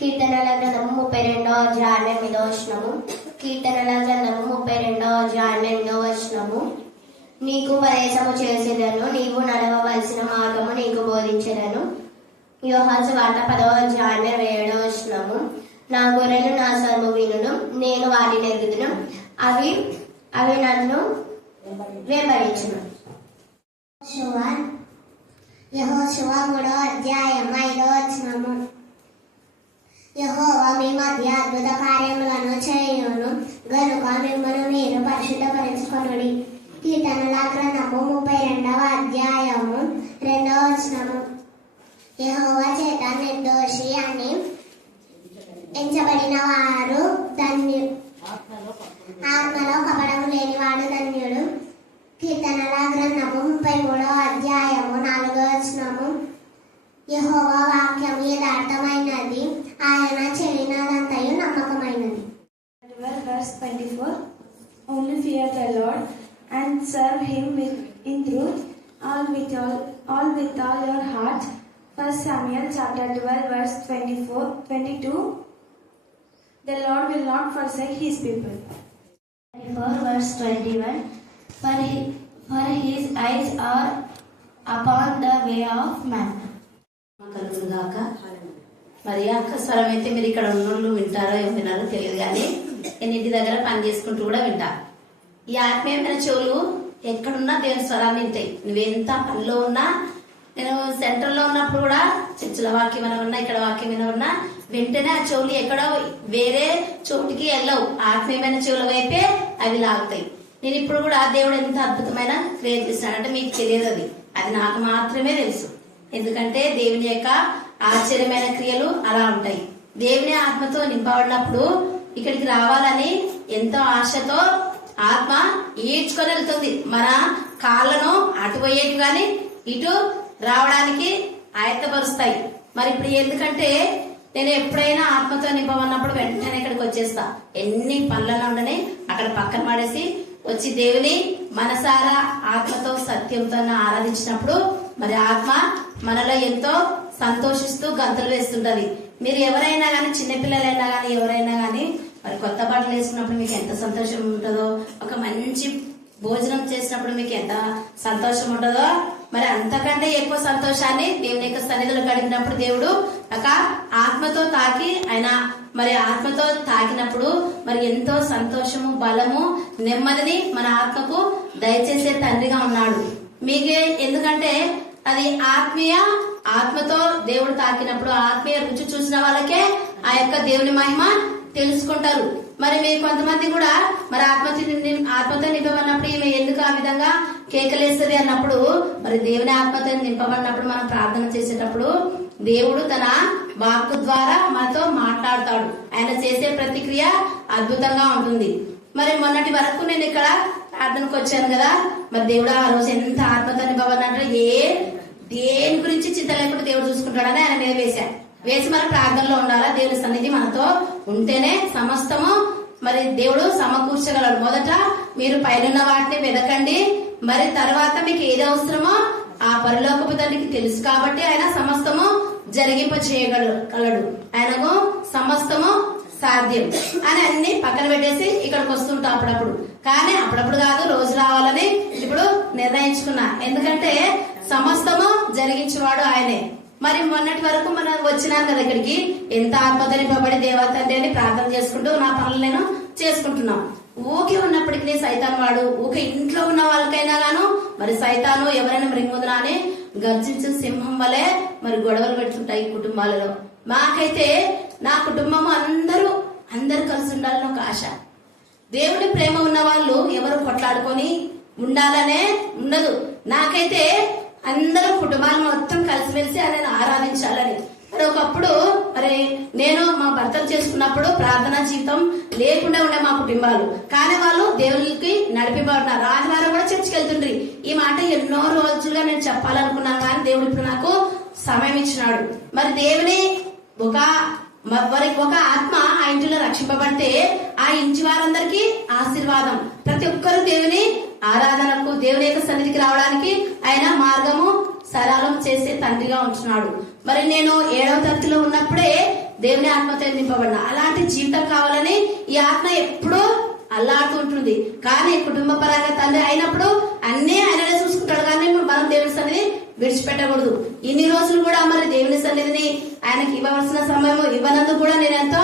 కీర్తనల గ్రంథము 32వ అధ్యాయం 8వ వచనము. కీర్తనల గ్రంథము 32వ అధ్యాయం 8వ వచనము. నీకు ఉపదేశము చేసేదను, నీవు నడవవలసిన మార్గము నీకు బోధించెదను. యోహాను సువార్త 10వ అధ్యాయం 27వ వచనము. నా గొర్రెలు నా స్వరము వినును, నేను వాటిని ఎరుగుదును, అవి నన్ను వెంబడించును. యెహోషువ 3వ అధ్యాయం 5వ వచనము. యెహోవా మీ మధ్య అద్భుత కార్యములను చేయును గనుక మిమ్మల్ని మీరు పరిశుద్ధపరచుకొనుడి. కీర్తనల గ్రంథము 32వ అధ్యాయము 2వ వచనము. యెహోవా చేత నిర్దోషి అని ఎంచబడిన వారు ధన్యుడు, ఆత్మలో కపటము లేనివాడు ధన్యుడు. కీర్తనల గ్రంథము 33వ అధ్యాయము 4వ వచనము. యెహోవా వాక్యము యథార్థమైనది, ఆయన చెలినదంతయు నమ్మకమైనది. 12 verse 24. Only fear the Lord and serve him in truth, all with all your heart. 1 Samuel chapter 12 verse 22. The Lord will not forsake his people. 24 verse 21. For his eyes are upon the way of man. కలుగుగాక. మరి అక్క స్వరం అయితే మీరు ఇక్కడ ఉన్నోళ్ళు వింటారో ఏం వినారో తెలియదు, కానీ నేను ఇంటి దగ్గర పని చేసుకుంటూ కూడా వింటా. ఈ ఆత్మీయమైన చెవులు ఎక్కడున్నా దేవుని స్వరాన్ని వింటాయి. నువ్వెంత పనిలో ఉన్నా, నేను సెంటర్లో ఉన్నప్పుడు కూడా చర్చిల వాక్యం ఉన్నా, ఇక్కడ వాక్యం ఉన్నా, వెంటనే ఆ చెవులు ఎక్కడో వేరే చోటుకి వెళ్ళవు, ఆత్మీయమైన చెవుల వైపే అవి లాగుతాయి. నేను ఇప్పుడు కూడా దేవుడు ఎంత అద్భుతమైన క్రియ చేస్తాడంటే మీకు తెలియదు, అది నాకు మాత్రమే తెలుసు. ఎందుకంటే దేవుని యొక్క ఆశ్చర్యమైన క్రియలు అలా ఉంటాయి. దేవుని ఆత్మతో నింపబడినప్పుడు ఇక్కడికి రావాలని ఎంతో ఆశతో ఆత్మ ఈడ్చుకొని వెళ్తుంది. మన కాళ్ళను అటు పోయేటి గాని ఇటు రావడానికి ఆయత్తపరుస్తాయి. మరి ఇప్పుడు ఎందుకంటే నేను ఎప్పుడైనా ఆత్మతో నింపమన్నప్పుడు వెంటనే ఇక్కడికి వచ్చేస్తా. ఎన్ని పనులలో ఉండని అక్కడ పక్కన పడేసి వచ్చి దేవుని మనసారా ఆత్మతో సత్యంతో ఆరాధించినప్పుడు మరి ఆత్మ మనలో ఎంతో సంతోషిస్తూ గంతులు వేస్తుంటది. మీరు ఎవరైనా గానీ, చిన్నపిల్లలైనా గానీ, ఎవరైనా గానీ మరి కొత్త బట్టలు వేసుకున్నప్పుడు మీకు ఎంత సంతోషం ఉంటుందో, ఒక మంచి భోజనం చేసినప్పుడు మీకు ఎంత సంతోషం ఉంటుందో, మరి అంతకంటే ఎక్కువ సంతోషాన్ని దేవుని యొక్క సన్నిధిలో గడిపినప్పుడు దేవుడు ఒక ఆత్మతో తాకి ఆయన మరి ఆత్మతో తాకినప్పుడు మరి ఎంతో సంతోషము, బలము, నెమ్మదిని మన ఆత్మకు దయచేసే తండ్రిగా ఉన్నాడు. మీకే ఎందుకంటే అది ఆత్మతో దేవుడు తాకినప్పుడు ఆత్మీయ రుచి చూసిన వాళ్ళకే ఆ యొక్క దేవుని మహిమ తెలుసుకుంటారు. మరి మీరు కొంతమంది కూడా మరి ఆత్మతో నింపబడినప్పుడు ఈమె ఎందుకు ఆ విధంగా కేకలేస్తుంది అన్నప్పుడు, మరి దేవుని ఆత్మతో నింపబడినప్పుడు మనం ప్రార్థన చేసేటప్పుడు దేవుడు తన వాక్కు ద్వారా మనతో మాట్లాడతాడు. ఆయన చేసే ప్రతిక్రియ అద్భుతంగా ఉంటుంది. మరి మొన్నటి వరకు నేను ఇక్కడ ప్రార్థనకు వచ్చాను కదా, మరి దేవుడు ఆ రోజు ఎంత ఆత్మతో నింపబడినట్టు దేని గురించి చింత లేకుండా దేవుడు చూసుకుంటాడని ఆయన మీద వేసి మన ప్రార్థనలో ఉండాలా. దేవుని సన్నిధి మనతో ఉంటేనే సమస్తము మరి దేవుడు సమకూర్చగలడు. మొదట మీరు పైన వాటిని వెదకండి, మరి తర్వాత మీకు ఏది అవసరమో ఆ పరలోకపు తండ్రికి తెలుసు కాబట్టి ఆయన సమస్తము జరిగింప చేయగలడు. ఆయనకు సమస్తము సాధ్యం అని అన్ని పక్కన పెట్టేసి ఇక్కడికి వస్తుంటాం అప్పుడప్పుడు. కానీ అప్పుడప్పుడు కాదు, రోజు రావాలని ఇప్పుడు నిర్ణయించుకున్నా. ఎందుకంటే సమస్తము జరిగించేవాడు ఆయనే. మరి మొన్నటి వరకు మనం వచ్చినాను కదా ఇక్కడికి, ఎంత ఆత్మతో నింపబడి దేవతండ్రి అని ప్రార్థన చేసుకుంటూ నా పనులు నేను చేసుకుంటున్నాం. ఊకే ఉన్నప్పటికీ సైతాన్ వాడు ఊకే ఇంట్లో ఉన్న వాళ్ళకైనా గాను మరి సైతాను ఎవరైనా మృంగుదనా అని గర్జించిన సింహం వలె మరి గొడవలు పెడుతుంటాయి కుటుంబాలలో. మాకైతే నా కుటుంబం అందరూ కలిసి ఉండాలని ఒక ఆశ. దేవుని ప్రేమ ఉన్న వాళ్ళు ఎవరు కొట్లాడుకొని ఉండాలనే ఉండదు. నాకైతే అందరూ కుటుంబాలు మొత్తం కలిసిమెలిసి ఆయన ఆరాధించాలని. మరి ఒకప్పుడు మరి నేను మా భర్తను చేసుకున్నప్పుడు ప్రార్థనా జీవితం లేకుండా ఉండే మా కుటుంబాలు, కానీ వాళ్ళు దేవునికి నడిపిబడినారు. ఆదివారం కూడా చర్చికి వెళ్తుండ్రి. ఈ మాట ఎన్నో రోజులుగా నేను చెప్పాలనుకున్నాను, కానీ దేవుడు ఇప్పుడు నాకు సమయం ఇచ్చినాడు. మరి దేవుని ఒక ఆత్మ ఆ ఇంటిలో రక్షింపబడితే ఆ ఇంటి వారందరికీ ఆశీర్వాదం. ప్రతి ఒక్కరు దేవుని ఆరాధనకు, దేవుని యొక్క సన్నిధికి రావడానికి ఆయన మార్గము సరళం చేసే తండ్రిగా ఉంటున్నాడు. మరి నేను 7వ తరగతిలో ఉన్నప్పుడే దేవుని ఆత్మతో నింపబడిన అలాంటి జీవితం కావాలని ఈ ఆత్మ ఎప్పుడూ అల్లాడుతూ ఉంటుంది. కానీ కుటుంబ పరంగా తండ్రి అయినప్పుడు అన్నీ ఆయననే చూసుకుంటాడు. కానీ మనం దేవుని సన్నిధి విడిచిపెట్టకూడదు. ఇన్ని రోజులు కూడా మరి దేవుని సన్నిధిని ఆయనకి ఇవ్వవలసిన సమయం ఇవ్వనందుకు కూడా నేను ఎంతో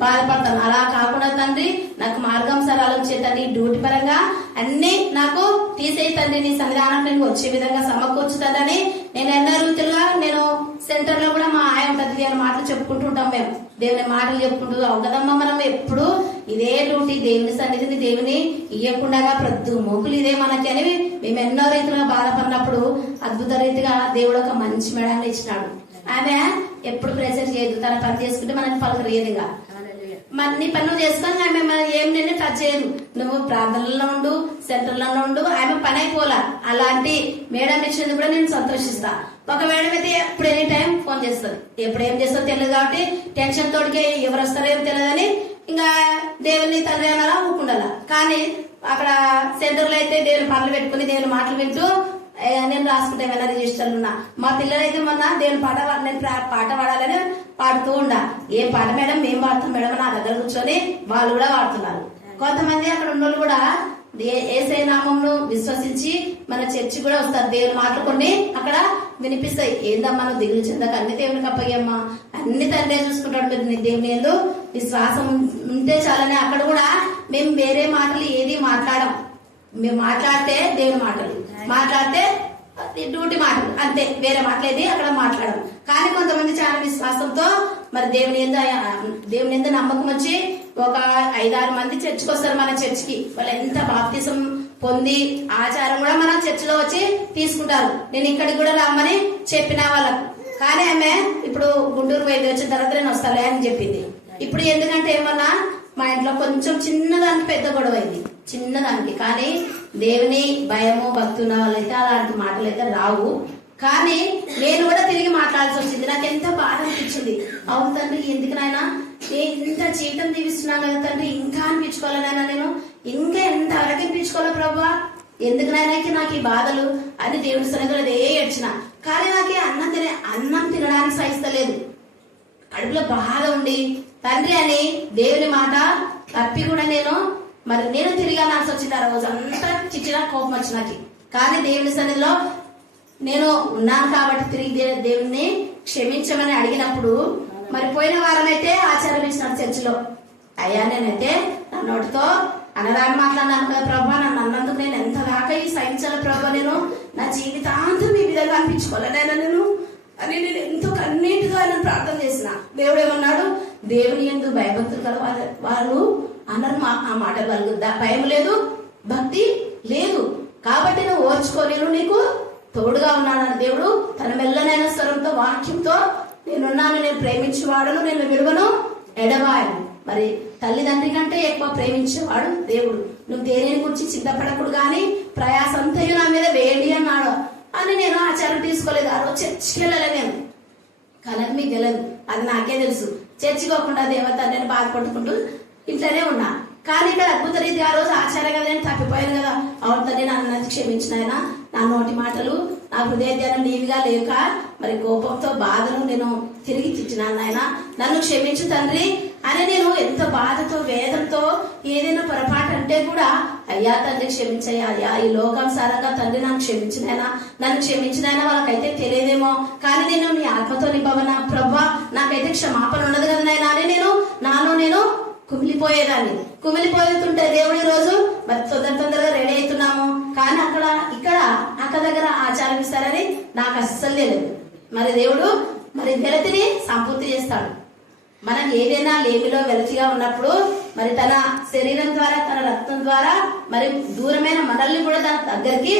బాధపడతాను. అలా కాకుండా తండ్రి నాకు మార్గం సరాలు తండ్రి, డ్యూటీ పరంగా అన్ని నాకు తీసేయి తండ్రి, నీ సన్నిధానానికి వచ్చే విధంగా సమకూర్చుతాడని నేను ఎన్నో రీతిగా నేను సెంటర్ లో కూడా మా ఆయన ఉంటుంది దేవుని మాటలు చెప్పుకుంటూ ఉంటాం. మేము దేవుని మాటలు చెప్పుకుంటూ అవగదమ్మ మనం ఎప్పుడు ఇదే డ్యూటీ, దేవుని సన్నిధిని దేవుని ఇయ్యకుండా ప్రతి మొక్కులు ఇదే మనకి అని మేము ఎన్నో రీతిగా బాధపడినప్పుడు అద్భుత రీతిగా దేవుడు ఒక మంచి మేడాన్ని ఇచ్చినాడు. ఆమె ఎప్పుడు ప్రెషర్ చేయదు, తన పని చేసుకుంటే మనకి పలకరియదుగా నీ పని నువ్వు చేసుకొని ఆమె ఏం నేను టచ్ చేయదు. నువ్వు ప్రార్థనలో ఉండు, సెంటర్లో ఉండు, ఆమె పని అయిపోలా. అలాంటి మేడం ఇచ్చినందుకు కూడా నేను సంతోషిస్తా. ఒక మేడం అయితే ఎప్పుడు ఎనీ టైం ఫోన్ చేస్తుంది, ఎప్పుడు ఏం చేస్తుందో తెలియదు కాబట్టి టెన్షన్ తోడికి ఎవరు వస్తారో ఏం తెలియదని ఇంకా దేవుని తండ్రి అనాలా ఊకుండాలా. కానీ అక్కడ సెంటర్ లో అయితే దేవుని పనులు పెట్టుకుని దేవుని మాటలు వింటూ నేను రాసుకుంటా ఏమైనా రిజిస్టర్లు ఉన్నా. మా పిల్లలైతే మొన్న దేవుని పాట నేను పాట పాడాలని పాడుతూ ఉండా. ఏ పాట మేడం మేము పాడుతాం మేడం నా దగ్గర కూర్చొని వాళ్ళు కూడా పాడుతున్నారు. కొంతమంది అక్కడ ఉన్న వాళ్ళు కూడా యేసయ్య నామమును విశ్వసించి మన చర్చి కూడా వస్తారు. దేవుని మాటలు కొన్ని అక్కడ వినిపిస్తాయి. ఏందమ్మా నువ్వు దిగులు చెందక, అన్ని దేవునికి అప్పయ్యమ్మా, అన్ని తండ్రి చూసుకుంటాడు. మీరు నీ దేవుని యందు విశ్వాసం ఉంటే చాలని అక్కడ కూడా మేము వేరే మాటలు ఏది మాట్లాడం. మేము మాట్లాడితే దేవుని మాటలు, మాట్లాడితే డ్యూటీ మాటలు, అంతే. వేరే మాటలేది అక్కడ మాట్లాడడం. కానీ కొంతమంది చాలా విశ్వాసంతో మరి దేవుని ఎందు నమ్మకం వచ్చి ఒక 5-6 మంది చర్చికి వస్తారు మన చర్చికి. వాళ్ళు ఎంత బాప్తిసం పొంది ఆచారం కూడా మన చర్చిలో వచ్చి తీసుకుంటారు. నేను ఇక్కడికి కూడా రమ్మని చెప్పిన వాళ్ళకు. కానీ ఆమె ఇప్పుడు గుంటూరు పోయింది, వచ్చిన తర్వాత నేను వస్తాలే అని చెప్పింది. ఇప్పుడు ఎందుకంటే ఏమన్నా మా ఇంట్లో కొంచెం చిన్నదానికి పెద్ద గొడవ అయింది, చిన్నదానికి. కానీ దేవుని భయము భక్తి ఉన్న వాళ్ళైతే అలాంటి మాటలు అయితే రావు. కానీ నేను కూడా తిరిగి మాట్లాడాల్సి వచ్చింది. నాకు ఎంత బాధ అనిపించింది. అవును తండ్రి, ఎందుకు నాయన నేను ఇంత జీవితం జీవిస్తున్నాను కదా తండ్రి, ఇంకా అనిపించుకోవాలనైనా నేను ఇంకా ఎంత వరకు అనిపించుకోవాలి ప్రభా, ఎందుకు నాయనకి నాకు ఈ బాధలు అని దేవుని సన్నిధిలో అదే ఏడ్చిన. కానీ నాకు అన్నం తినడానికి సహిస్తలేదు. కడుపులో బాధ ఉండి తండ్రి అని దేవుని మాట తప్పి కూడా నేను తిరిగి అనాల్సి వచ్చింది. ఆ రోజు అంతా చిచ్చిన కోపం వచ్చినాకి. కానీ దేవుని సన్నిధిలో నేను ఉన్నాను కాబట్టి తిరిగి దేవుని క్షమించమని అడిగినప్పుడు మరి పోయిన వారం అయితే ఆచారం ఇచ్చినాడు చర్చిలో. అయ్యా నేనైతే నా నోటితో అనరాని మాట్లాడినాను కదా ప్రభా, నన్ను అన్నందుకు నేను ఎంత దాకా ఈ సహించాలి ప్రభా, నేను నా జీవితాంతం ఈ విధంగా అనిపించుకోలేనైనా నేను అని నేను ఎంతో కన్నీటిగా ఆయన ప్రార్థన చేసిన. దేవుడు ఏమన్నాడు, దేవుని యందు భయభక్తులు కల వాళ్ళు అన్నారు ఆ మాటలు. వాళ్ళు భయం లేదు, భక్తి లేదు, కాబట్టి నువ్వు ఓర్చుకో, నేను నీకు తోడుగా ఉన్నానని దేవుడు తన మెల్లనైన స్వరంతో వాక్యంతో నేనున్నాను, నేను ప్రేమించేవాడును, నేను విలువను ఎడబాయను. మరి తల్లిదండ్రి కంటే ఎక్కువ ప్రేమించేవాడు దేవుడు. నువ్వు దేనిని గురించి చింతపడకుడు గాని ప్రయాసంతయు నా మీద వేయండి అన్నాడు అని నేను ఆచారం తీసుకోలేదు. ఆ రోజు చర్చికి వెళ్ళలే నేను. కానీ మీకు తెలియదు, అది నాకే తెలుసు. చర్చికి పోకుండా దేవత నేను బాధపడుకుంటూ ఇంట్లోనే ఉన్నా. కానీ ఇక్కడ అద్భుత రీతి ఆ రోజు ఆచారం కదా, నేను తప్పిపోయాను కదా. అవును తండ్రి, నన్ను క్షమించిన ఆయన, నా నోటి మాటలు నా హృదయ ధ్యానం నీవిగా లేక మరి కోపంతో బాధను నేను తిరిగి తిట్టినాను ఆయన, నన్ను క్షమించు తండ్రి అని నేను ఎంత బాధతో వేదంతో ఏదైనా పొరపాటు అంటే కూడా అయ్యా తండ్రి క్షమించయ్యా, అయ్యా ఈ లోకానుసారంగా తండ్రి నన్ను క్షమించినైనా, నన్ను క్షమించినైనా వాళ్ళకైతే తెలియదేమో, కానీ నేను నీ ఆత్మతో నింపవనా ప్రభా, నాకైతే క్షమాపణ ఉండదు కదా నాయనా అని నేను కుమిలిపోయేదాన్ని. కుమిలిపోతుంటే దేవుడి రోజు మరి తొందరగా రెడీ అవుతున్నాము. కానీ ఇక్కడ అక్క దగ్గర ఆచారం ఇస్తారని నాకు అస్సలు తెలియదు. మరి దేవుడు మరి వెలతిని సంపూర్తి చేస్తాడు. మనకి ఏదైనా లేమిలో వెలతిగా ఉన్నప్పుడు మరి తన శరీరం ద్వారా తన రక్తం ద్వారా మరి దూరమైన మనల్ని కూడా తన దగ్గరికి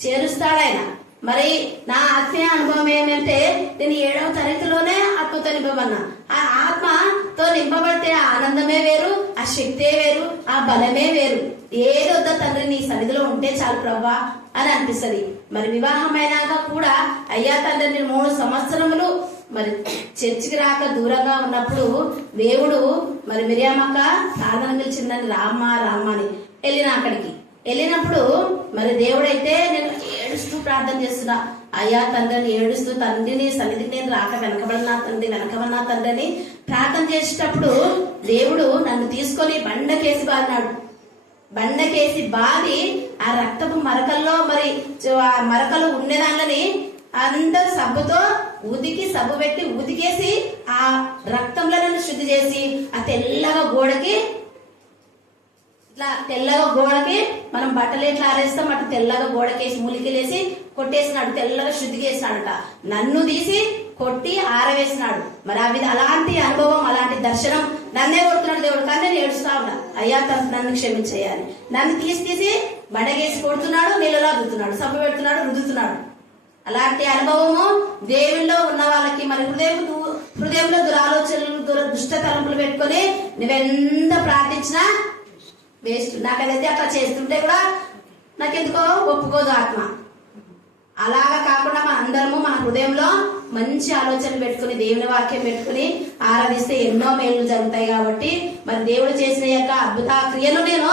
చేరుస్తాడు ఆయన. మరి నా ఆత్మీయ అనుభవం ఏమంటే నేను 7వ తరగతిలోనే ఆత్మతో నింపబడినా. ఆ ఆత్మతో నింపబడితే ఆ ఆనందమే వేరు, ఆ శక్తే వేరు, ఆ బలమే వేరు. ఏదో తండ్రి నీ సన్నిధిలో ఉంటే చాలు ప్రభా అని అనిపిస్తుంది. మరి వివాహమైనాక కూడా అయ్యా తండ్రి నేను 3 సంవత్సరములు మరి చర్చికి రాక దూరంగా ఉన్నప్పుడు దేవుడు మరి మిరియామక్క ప్రార్థన పిలిచిందని రామ్మ అని వెళ్ళిన. అక్కడికి వెళ్ళినప్పుడు మరి దేవుడైతే నేను ఏడుస్తూ ప్రార్థన చేస్తున్నా. అయ్యా తండ్రిని ఏడుస్తూ తండ్రిని సన్నిధికి నేను రాక వెనకబడినా తండ్రిని ప్రార్థన చేసేటప్పుడు దేవుడు నన్ను తీసుకొని బండకేసి బాదినాడు. బండకేసి బాది ఆ రక్తపు మరకల్లో మరి ఆ మరకలు ఉండేదాన్ని అందరు సబ్బుతో సబ్బు పెట్టి ఉతికేసి ఆ రక్తంలో నన్ను శుద్ధి చేసి ఆ తెల్లగా గోడకి ఇట్లా తెల్లగా గోడకి మనం బట్టలు ఎట్లా ఆరేస్తాం అటు తెల్లగా గోడకేసి మూలికలేసి కొట్టేసినాడు. తెల్లగా శుద్ధి చేసినాడట. నన్ను తీసి కొట్టి ఆరవేసినాడు. మరి అలాంటి అనుభవం అలాంటి దర్శనం నన్నే కొడుతున్నాడు దేవుడు. కానీ నేను ఏడుస్తా ఉన్నా, అయ్యా నన్ను క్షమించేయాలి. నన్ను తీసి బడగేసి కొడుతున్నాడు, నీళ్ళలో రుద్దుతున్నాడు, సబ్బు పెడుతున్నాడు, రుద్దుతున్నాడు. అలాంటి అనుభవము దేవుల్లో ఉన్న వాళ్ళకి మరి హృదయంలో దురాలోచనలు దుష్ట తలంపులు పెట్టుకొని నువ్వెంత ప్రార్థించినా వేస్ట్. నాకైతే అట్లా చేస్తుంటే కూడా నాకెందుకో ఒప్పుకోదు ఆత్మ. అలాగా కాకుండా మన అందరము మన హృదయంలో మంచి ఆలోచనలు పెట్టుకుని దేవుని వాక్యం పెట్టుకుని ఆరాధిస్తే ఎన్నో మేలు జరుగుతాయి. కాబట్టి మరి దేవుడు చేసిన యొక్క అద్భుత క్రియను నేను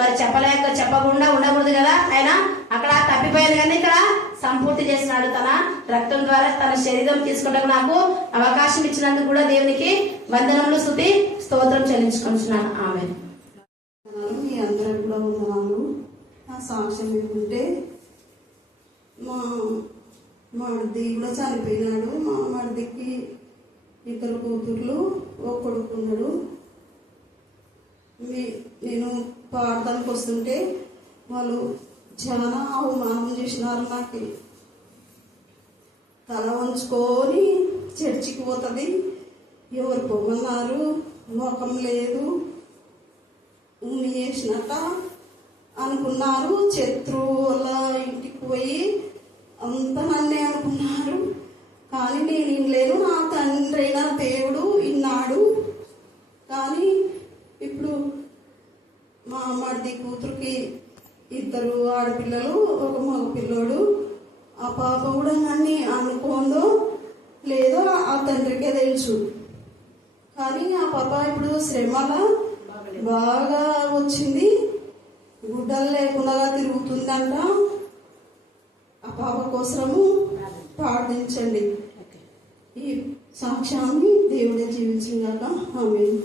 మరి చెప్పకుండా ఉండకూడదు కదా. ఆయన అక్కడ తప్పిపోయాను కానీ ఇక్కడ సంపూర్తి చేసినాడు. తన రక్తం ద్వారా తన శరీరం తీసుకుంటకు నాకు అవకాశం ఇచ్చినందుకు కూడా దేవునికి వందనములు స్తుతి స్తోత్రం చెల్లించుకుంటున్నాను. ఆమె మీ అందరూ కూడా ఉన్నాను. నా సాక్ష్యం ఏమంటే మా మరిది కూడా చనిపోయినాడు. మా మరిదికి 2 కూతుర్లు, 1 కొడుకున్నాడు. నేను ప్రార్థనకు వస్తుంటే వాళ్ళు చాలా అవమానం చేసినారు. నాకు తల వంచుకొని చర్చికి పోతుంది, ఎవరు పొమ్మన్నారు, ముఖం లేదు, ఉమ్మి చేసినట్ట అనుకున్నారు. శత్రువుల ఇంటికి పోయి అంత నన్నే అనుకున్నారు. కానీ నేను ఇనలేను. నా తండ్రి అయిన దేవుడు విన్నాడు. కానీ ఇప్పుడు మా మరిది కూతురికి 2 ఆడపిల్లలు, 1 మగ పిల్లోడు. ఆ పాప కూడా నన్ను అనుకోందో లేదో ఆ తండ్రికే తెలుసు. కానీ ఆ పాప ఇప్పుడు శ్రమల బాగా వచ్చింది, గుడ్డలు లేకుండా తిరుగుతుందంట. ఆ పాప కోసము ప్రార్థించండి. ఈ సాక్ష్యాన్ని దేవుడే జీవించిందాక. ఆమేన్.